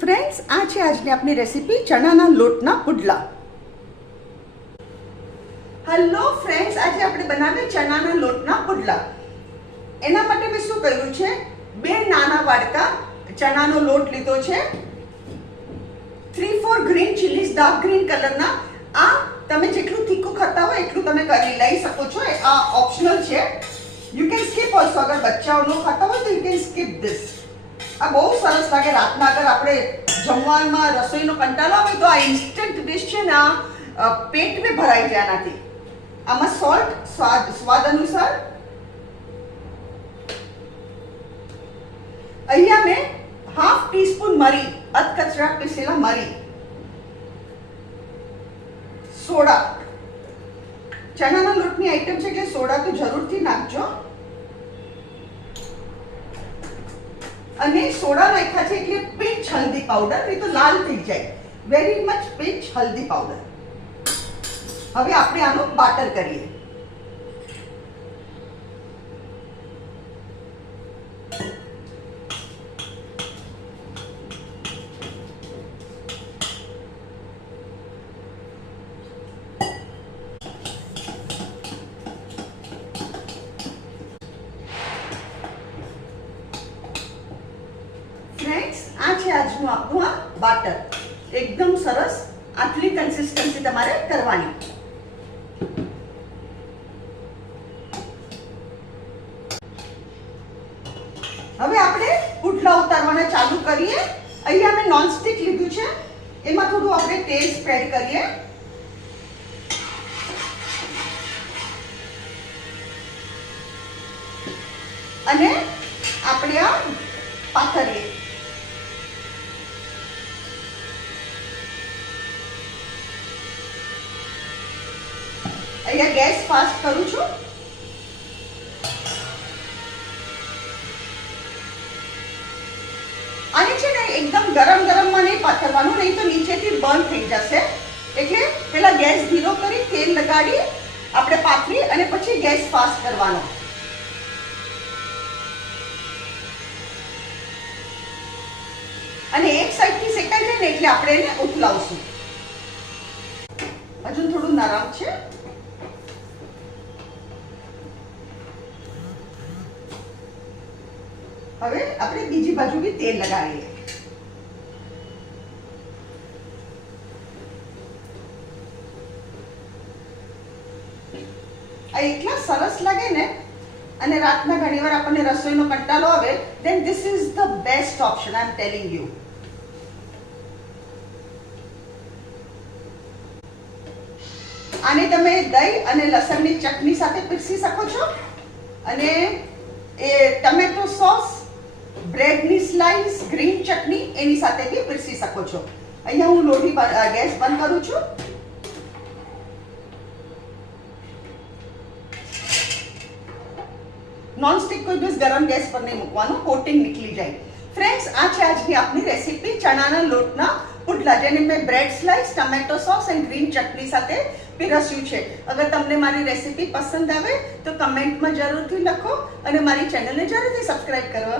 Friends, આ છે આજની આપણી રેસીપી ચણાના લોટના પુડલા. હેલો ફ્રેન્ડ્સ, આજે આપણે બનાવીએ ચણાના લોટના પુડલા. એના માટે મેં શું કર્યું છે, 2 નાના વાડકા ચણાનો લોટ લીધો છે, 3-4 ગ્રીન ચીલીઝ ડાર્ક ગ્રીન કલરના. આ તમે જેટલું તીખું ખાતા હોય એટલું તમે કરી લઈ શકો છો. આ ઓપ્શનલ છે, યુ કેન સ્કીપ ઓલ્સો. અગર બચ્ચાઓ ન ખાતા હોય તો યુ કેન સ્કીપ ધીસ. આ બહુ સરસ લાગે રાતના. અગર આપણે જમવામાં રસોઈનો કંટાળો આવે તો આ ઇન્સ્ટન્ટ ડિશ છે ને, આ પેટને ભરાઈ જાય આનાથી. આમાં સોલ્ટ સ્વાદ અનુસાર. અહીંયા મેં હાફ ટીસ્પૂન મરી, અધકચરા પીસેલા મરી, સોડા. ચણાના લોટની આઈટમ છે એટલે સોડા તો જરૂરથી નાખજો. અને સોડા નાખ્યા છે એટલે પિંચ હલ્દી પાવડર, નહીં તો લાલ થઈ જાય. વેરી મચ પિંચ હલ્દી પાવડર. હવે આપણે આનો બાટર કરીએ. ફ્રેન્ડ્સ, આ છે આજનું આપણું આ બાટર. એકદમ સરસ આટલી કન્સિસ્ટન્સી તમારે કરવાની. હવે આપણે પુડલા ઉતારવાના ચાલુ કરીએ. અહીંયા મેં નોનસ્ટિક લીધું છે, એમાં થોડું આપણે તેલ સ્પ્રેડ કરીએ. અને આપણે આ પાથરીએ. અહીંયા ગેસ ફાસ્ટ કરું છું. આને છે ને એકદમ ગરમમાં નહીં પાથરવાનું, નહીં તો નીચેથી બર્ન થઈ જશે. એટલે પેલા ગેસ ધીરો કરી તેલ લગાડી આપણે પાથરી અને પછી ગેસ ફાસ્ટ કરવાનો. અને એક સાઈડથી શેકાઈ જાય ને એટલે આપણે એને ઉથલાવશું. હજુ થોડું નરમ છે. હવે આપણે બીજી બાજુ બી તેલ લગાવીએ. આ એટલા સરસ લાગે ને. અને રાતના ઘણીવાર આપણને રસોઈનો કંટાળો આવે, then this is the best option, I am telling you. આને તમે દહીં અને લસણની ચટણી સાથે પીરસી શકો છો. અને એ ટમેટો સોસ, બ્રેડની સ્લાઇસ, ગ્રીન ચટણી એની સાથે બી પીરસી શકો છો. અહીંયા હું લોઢી ગેસ બંધ કરું છું. નોનસ્ટિક કોઈ દિવસ ગરમ ગેસ પર નહીં મૂકવાનું, કોટિંગ નીકળી જાય. ફ્રેન્ડ્સ, આ છે આજની આપની રેસીપી ચણાના લોટના પુડલા, જેને મેં bread slice, tomato sauce and green chutney સાથે પીરસ્યું છે. અગર તમને મારી રેસીપી પસંદ આવે તો કમેન્ટમાં જરૂરથી લખો અને મારી ચેનલને જરૂરથી સબસ્ક્રાઇબ કરો.